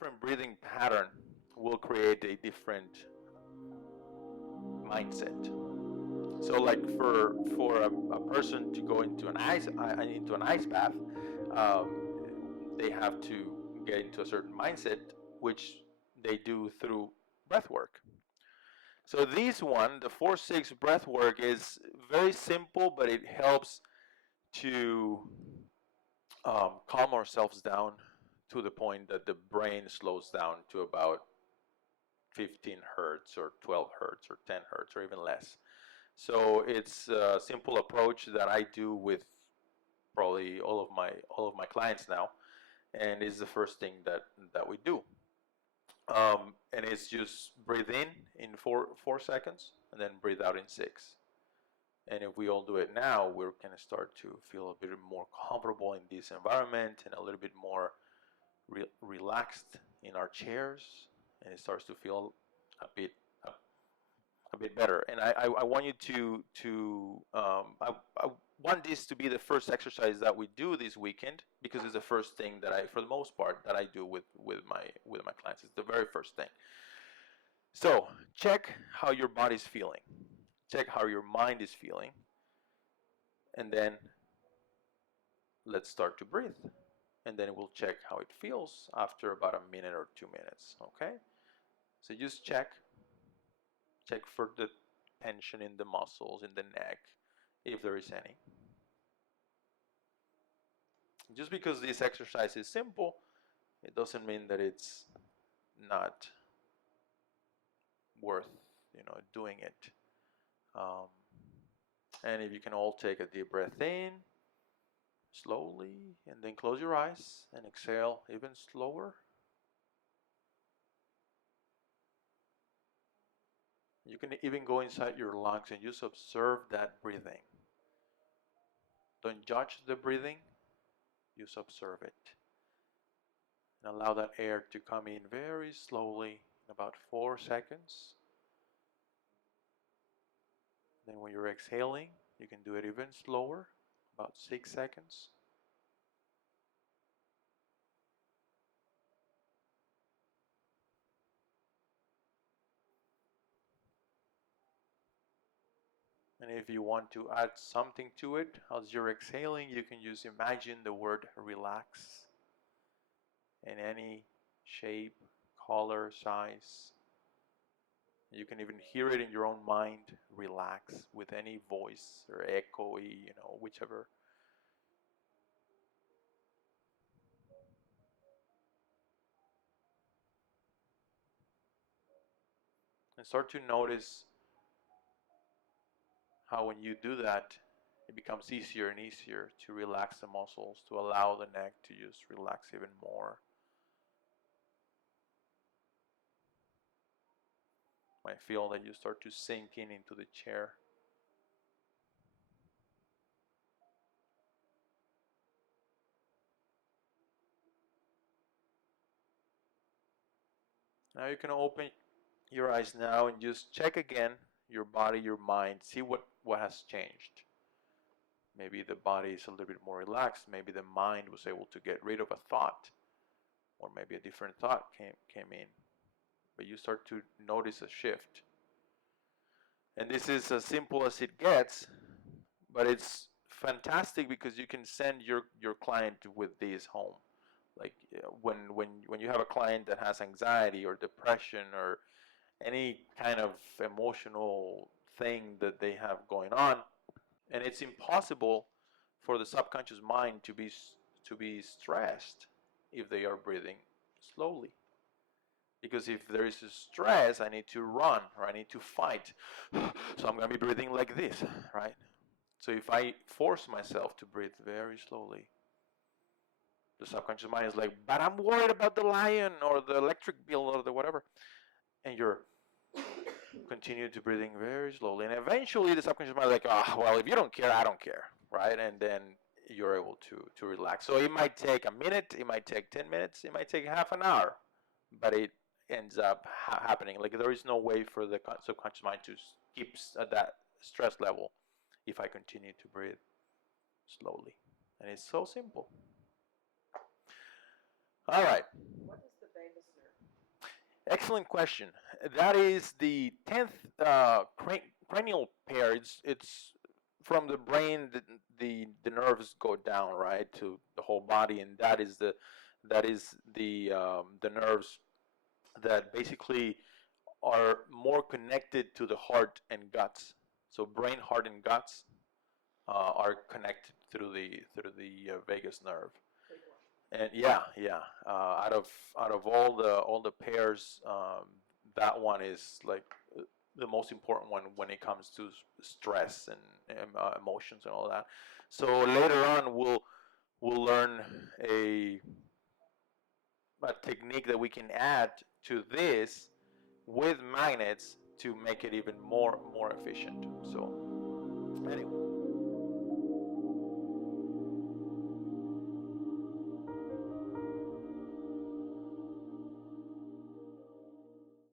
different breathing pattern will create a different mindset. So, like for a person to go into an ice bath, they have to get into a certain mindset, which they do through breath work. So this one, the 4-6 breath work, is very simple, but it helps to calm ourselves down to the point that the brain slows down to about 15 hertz or 12 hertz or 10 hertz or even less. So it's a simple approach that I do with probably all of my clients now, and it's the first thing that we do. And it's just breathe in 4 seconds and then breathe out in 6. And if we all do it now, we're going to start to feel a bit more comfortable in this environment and a little bit more relaxed in our chairs, and it starts to feel a bit better. And I want you I want this to be the first exercise that we do this weekend, because it's the first thing that for the most part, that I do with my clients. It's the very first thing. So check how your body's feeling, check how your mind is feeling, and then let's start to breathe. And then we'll check how it feels after about a minute or 2 minutes. Okay? So just check for the tension in the muscles, in the neck, if there is any. Just because this exercise is simple, it doesn't mean that it's not worth, doing it. And if you can all take a deep breath in, slowly, and then close your eyes and exhale even slower. You can even go inside your lungs and just observe that breathing. Don't judge the breathing, just observe it. And allow that air to come in very slowly in about 4 seconds. Then when you're exhaling, you can do it even slower, about 6 seconds. And if you want to add something to it, as you're exhaling, you can just imagine the word relax in any shape, color, size. You can even hear it in your own mind, relax, with any voice or echoey, whichever. And start to notice how when you do that, it becomes easier and easier to relax the muscles, to allow the neck to just relax even more. I feel that you start to sink into the chair. Now you can open your eyes now and just check again your body, your mind, see what has changed. Maybe the body is a little bit more relaxed, maybe the mind was able to get rid of a thought, or maybe a different thought came in. But you start to notice a shift. And this is as simple as it gets, but it's fantastic because you can send your client with this home. Like when you have a client that has anxiety or depression or any kind of emotional thing that they have going on, and it's impossible for the subconscious mind to be stressed if they are breathing slowly. Because if there is a stress, I need to run or I need to fight. So I'm going to be breathing like this, right? So if I force myself to breathe very slowly, the subconscious mind is like, but I'm worried about the lion or the electric bill or the whatever. And you're continue to breathing very slowly. And eventually the subconscious mind is like, well, if you don't care, I don't care, right? And then you're able to relax. So it might take a minute, it might take 10 minutes, it might take half an hour, but it ends up happening. Like there is no way for the subconscious mind to keep at that stress level if I continue to breathe slowly. And it's so simple. All right. What is the vagus Excellent question. That is the 10th cranial pair. It's from the brain. The nerves go down, right, to the whole body, and that is the nerves that basically are more connected to the heart and guts. So brain, heart, and guts are connected through the vagus nerve. And yeah, yeah. Out of all the pairs, that one is like the most important one when it comes to stress and emotions and all that. So later on, we'll learn a a technique that we can add to this with magnets to make it even more efficient. So anyway.